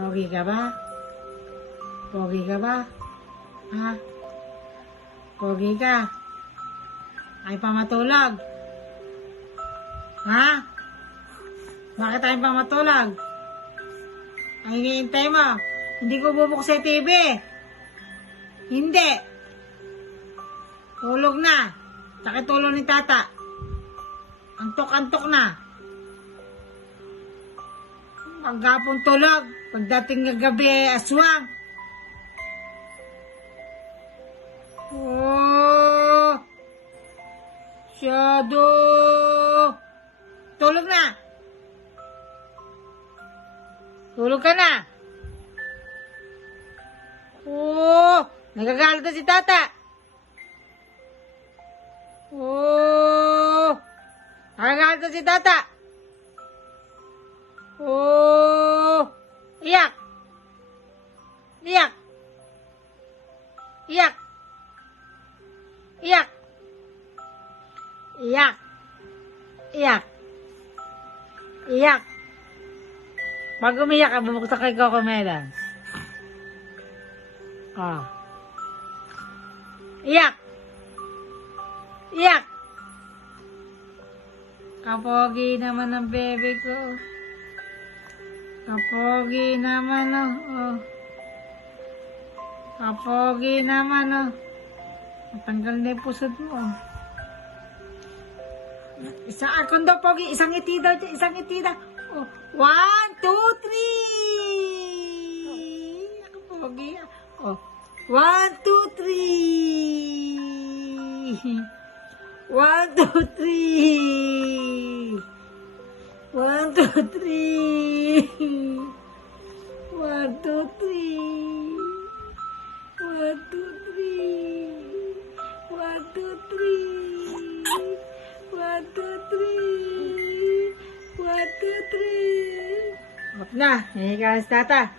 Pogi ka ba? Pogi ka ba? Ha? Pogi ka? Ay pa matulog? Ha? Bakit tayo pa matulog? Ay hinihintay mo? Hindi ko bubuksan yung TV. Hindi. Tulog na. Sakit tulog ni tata. Antok-antok na. Paghapon tulog. Pagdating ng gabi ay aswang. Oh! Shadow! Tulog na. Tulog ka na. Oh! Nagagalit na si tata. Oh! Nagagalit na si tata. Oh! Iyak! Iyak! Iyak! Iyak! Iyak! Iyak! Iyak! Pag umiyak ka, bumuksan kay Coco Melon. Oh. Iyak! Iyak! Kapogi naman ang bebe ko. Kapogi naman, oh. Kapogi naman, oh. Matanggal na yung pusod mo, oh. Isang akong daw, pogi. Isang ngiti daw. Isang ngiti daw. Oh. 1, 2, 3. Ako pogi. Oh. 1, 2, 3. 1, 2, 3. 1, 2, 3. 1, 2, 3. 1, 2, 3. 1, 2, 3. 1, 2, 3. 1, 2, 3. Wag na. Nahihiga si tata.